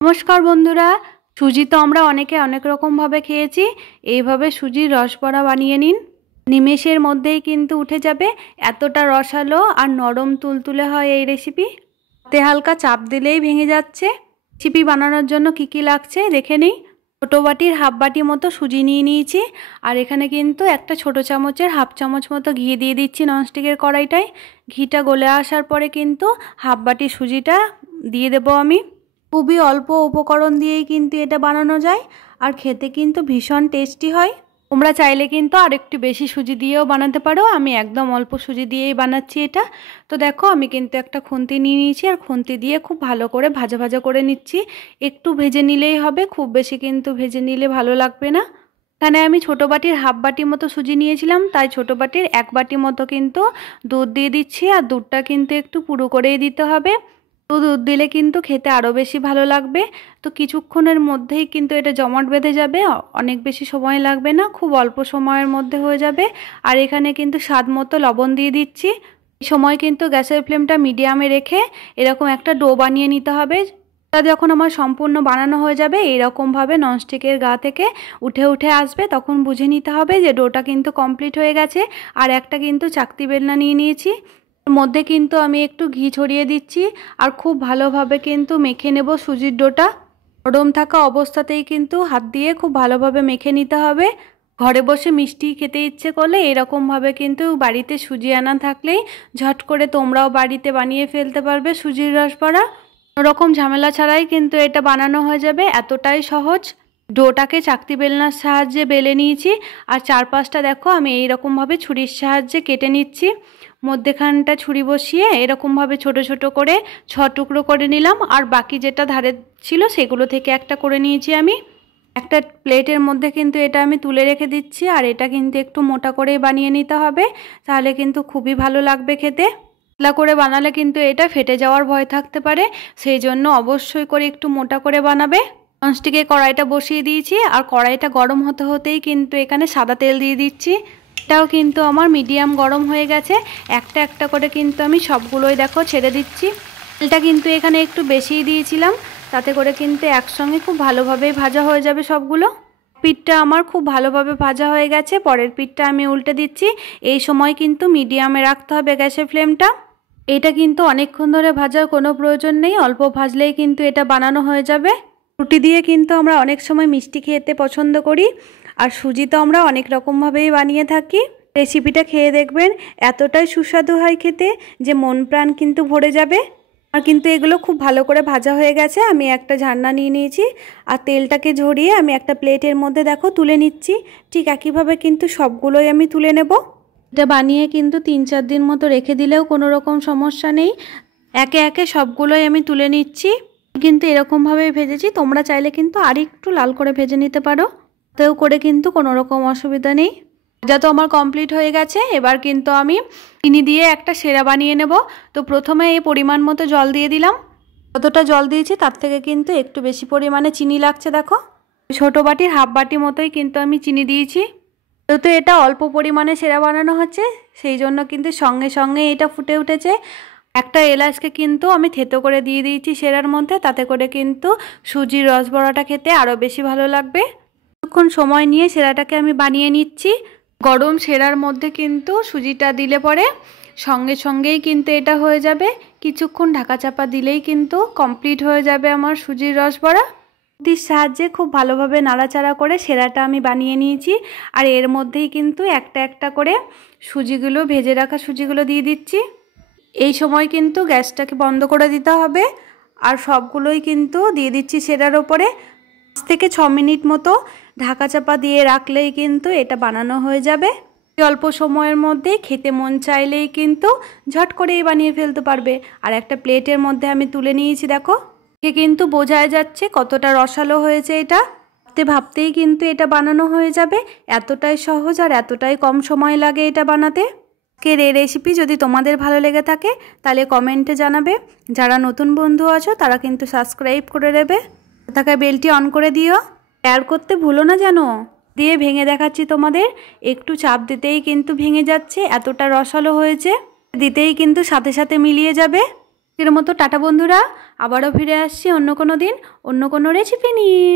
নমস্কার বন্ধুরা। সুজি তো আমরা অনেকে অনেক রকম ভাবে খেয়েছি। এইভাবে সুজির রসবড়া বানিয়ে নিন, নিমেষের মধ্যেই কিন্তু উঠে যাবে। এতটা রসালো আর নরম তুলতুলে হয় এই রেসিপি। হাতে হালকা চাপ দিলেই ভেঙে যাচ্ছে। রেসিপি বানানোর জন্য কি কি লাগছে দেখে নিই। ছোটো বাটির হাফ বাটি মতো সুজি নিয়ে নিয়েছি, আর এখানে কিন্তু একটা ছোটো চামচের হাফ চামচ মতো ঘি দিয়ে দিচ্ছি ননস্টিকের কড়াইটায়। ঘিটা গলে আসার পরে কিন্তু হাফ বাটি সুজিটা দিয়ে দেবো আমি। খুবই অল্প উপকরণ দিয়েই কিন্তু এটা বানানো যায়, আর খেতে কিন্তু ভীষণ টেস্টি হয়। তোমরা চাইলে কিন্তু আর একটু বেশি সুজি দিয়েও বানাতে পারো। আমি একদম অল্প সুজি দিয়েই বানাচ্ছি এটা। তো দেখো, আমি কিন্তু একটা খুন্তি নিয়ে নিয়েছি, আর খুন্তি দিয়ে খুব ভালো করে ভাজা ভাজা করে নিচ্ছি। একটু ভেজে নিলেই হবে, খুব বেশি কিন্তু ভেজে নিলে ভালো লাগবে না। এখানে আমি ছোটো বাটির হাফ বাটি মতো সুজি নিয়েছিলাম, তাই ছোটো বাটির এক বাটি মতো কিন্তু দুধ দিয়ে দিচ্ছি। আর দুধটা কিন্তু একটু পুরো করেই দিতে হবে। দুধ দিলে কিন্তু খেতে আরও বেশি ভালো লাগবে। তো কিছুক্ষণের মধ্যেই কিন্তু এটা জমাট বেঁধে যাবে, অনেক বেশি সময় লাগবে না, খুব অল্প সময়ের মধ্যে হয়ে যাবে। আর এখানে কিন্তু স্বাদ মতো লবণ দিয়ে দিচ্ছি। এই সময় কিন্তু গ্যাসের ফ্লেমটা মিডিয়ামে রেখে এরকম একটা ডো বানিয়ে নিতে হবে। তা যখন আমার সম্পূর্ণ বানানো হয়ে যাবে, এইরকমভাবে ননস্টিকের গা থেকে উঠে উঠে আসবে, তখন বুঝে নিতে হবে যে ডোটা কিন্তু কমপ্লিট হয়ে গেছে। আর একটা কিন্তু চাকতি বেলনা নিয়ে নিয়েছি, মধ্যে কিন্তু আমি একটু ঘি ছড়িয়ে দিচ্ছি, আর খুব ভালোভাবে কিন্তু মেখে নেব সুজির ডোটা। গরম থাকা অবস্থাতেই কিন্তু হাত দিয়ে খুব ভালোভাবে মেখে নিতে হবে। ঘরে বসে মিষ্টি খেতে ইচ্ছে করলে এরকমভাবে কিন্তু বাড়িতে সুজি আনা থাকলেই ঝট করে তোমরাও বাড়িতে বানিয়ে ফেলতে পারবে সুজির রসবড়া। কোনোরকম ঝামেলা ছাড়াই কিন্তু এটা বানানো হয়ে যাবে, এতটাই সহজ। ডোটাকে চাকতি বেলনার সাহায্যে বেলে নিয়েছি, আর চারপাশটা দেখো আমি এইরকমভাবে ছুরির সাহায্যে কেটে নিচ্ছি। মধ্যেখানটা ছুরি বসিয়ে এরকমভাবে ছোট ছোট করে 6 টুকরো করে নিলাম, আর বাকি যেটা ধারে ছিল সেগুলো থেকে একটা করে নিয়েছি আমি। একটা প্লেটের মধ্যে কিন্তু এটা আমি তুলে রেখে দিচ্ছি, আর এটা কিন্তু একটু মোটা করেই বানিয়ে নিতে হবে, তাহলে কিন্তু খুবই ভালো লাগবে খেতে। পাতলা করে বানালে কিন্তু এটা ফেটে যাওয়ার ভয় থাকতে পারে, সেই জন্য অবশ্যই করে একটু মোটা করে বানাবে। ননস্টিকে কড়াইটা বসিয়ে দিয়েছি, আর কড়াইটা গরম হতে হতেই কিন্তু এখানে সাদা তেল দিয়ে দিচ্ছি। এটাও কিন্তু আমার মিডিয়াম গরম হয়ে গেছে। একটা একটা করে কিন্তু আমি সবগুলোই দেখো ছেড়ে দিচ্ছি। তেলটা কিন্তু এখানে একটু বেশিই দিয়েছিলাম, তাতে করে কিন্তু একসঙ্গে খুব ভালোভাবেই ভাজা হয়ে যাবে সবগুলো। পিঠটা আমার খুব ভালোভাবে ভাজা হয়ে গেছে, পরের পিঠটা আমি উল্টে দিচ্ছি। এই সময় কিন্তু মিডিয়ামে রাখতে হবে গ্যাসের ফ্লেমটা। এটা কিন্তু অনেকক্ষণ ধরে ভাজার কোনো প্রয়োজন নেই, অল্প ভাজলেই কিন্তু এটা বানানো হয়ে যাবে। রুটি দিয়ে কিন্তু আমরা অনেক সময় মিষ্টি খেতে পছন্দ করি, আর সুজি তো আমরা অনেক রকমভাবেই বানিয়ে থাকি। রেসিপিটা খেয়ে দেখবেন, এতটাই সুস্বাদু হয় খেতে যে মন প্রাণ কিন্তু ভরে যাবে। আর কিন্তু এগুলো খুব ভালো করে ভাজা হয়ে গেছে। আমি একটা ঝান্না নিয়ে নিয়েছি, আর তেলটাকে ঝরিয়ে আমি একটা প্লেটের মধ্যে দেখো তুলে নিচ্ছি। ঠিক একইভাবে কিন্তু সবগুলোই আমি তুলে নেব। এটা বানিয়ে কিন্তু 3-4 দিন মতো রেখে দিলেও কোনো রকম সমস্যা নেই। একে একে সবগুলোই আমি তুলে নিচ্ছি। কিন্তু এরকমভাবেই ভেজেছি, তোমরা চাইলে কিন্তু আর একটু লাল করে ভেজে নিতে পারো, তেও করে কিন্তু কোনো রকম অসুবিধা নেই। ভাজা তো আমার কমপ্লিট হয়ে গেছে। এবার কিন্তু আমি চিনি দিয়ে একটা সেরা বানিয়ে নেব। তো প্রথমে এই পরিমাণ মতো জল দিয়ে দিলাম। যতটা জল দিয়েছি তার থেকে কিন্তু একটু বেশি পরিমাণে চিনি লাগছে। দেখো, ছোটো বাটির হাফ বাটি মতোই কিন্তু আমি চিনি দিয়েছি। যেহেতু এটা অল্প পরিমাণে সেরা বানানো হচ্ছে, সেই জন্য কিন্তু সঙ্গে সঙ্গে এটা ফুটে উঠেছে। একটা এলাচকে কিন্তু আমি থেতো করে দিয়ে দিয়েছি সেরার মধ্যে, তাতে করে কিন্তু সুজির রসবড়াটা খেতে আরও বেশি ভালো লাগবে। কিছুক্ষণ সময় নিয়ে সেরাটাকে আমি বানিয়ে নিচ্ছি। গরম সেরার মধ্যে কিন্তু সুজিটা দিলে পরে সঙ্গে সঙ্গেই কিন্তু এটা হয়ে যাবে। কিছুক্ষণ ঢাকা চাপা দিলেই কিন্তু কমপ্লিট হয়ে যাবে আমার সুজির রসবড়া। খুন্তির সাহায্যে খুব ভালোভাবে নাড়াচাড়া করে সেরাটা আমি বানিয়ে নিয়েছি, আর এর মধ্যেই কিন্তু একটা একটা করে সুজিগুলো, ভেজে রাখা সুজিগুলো দিয়ে দিচ্ছি। এই সময় কিন্তু গ্যাসটাকে বন্ধ করে দিতে হবে, আর সবগুলোই কিন্তু দিয়ে দিচ্ছি সেরার ওপরে। 5 থেকে 6 মিনিট মতো ঢাকা চাপা দিয়ে রাখলেই কিন্তু এটা বানানো হয়ে যাবে। অল্প সময়ের মধ্যে খেতে মন চাইলেই কিন্তু ঝট করেই বানিয়ে ফেলতে পারবে। আর একটা প্লেটের মধ্যে আমি তুলে নিয়েছি। দেখো, কিন্তু বোঝাই যাচ্ছে কতটা রসালো হয়েছে এটা। ভাবতেই কিন্তু এটা বানানো হয়ে যাবে। এতটাই সহজ আর এতটাই কম সময় লাগে এটা বানাতে। আজকের এই রেসিপি যদি তোমাদের ভালো লেগে থাকে তাহলে কমেন্টে জানাবে। যারা নতুন বন্ধু আছো তারা কিন্তু সাবস্ক্রাইব করে দেবে, থাকা বেলটি অন করে দিও। শেয়ার করতে ভুলো না যেন। দিয়ে ভেঙে দেখাচ্ছি তোমাদের, একটু চাপ দিতেই কিন্তু ভেঙে যাচ্ছে, এতটা রসালো হয়েছে। দিতেই কিন্তু সাথে সাথে মিলিয়ে যাবে। এর মতো টাটা বন্ধুরা, আবারও ফিরে আসছি অন্য কোনো দিন অন্য কোনো রেসিপি নিয়ে।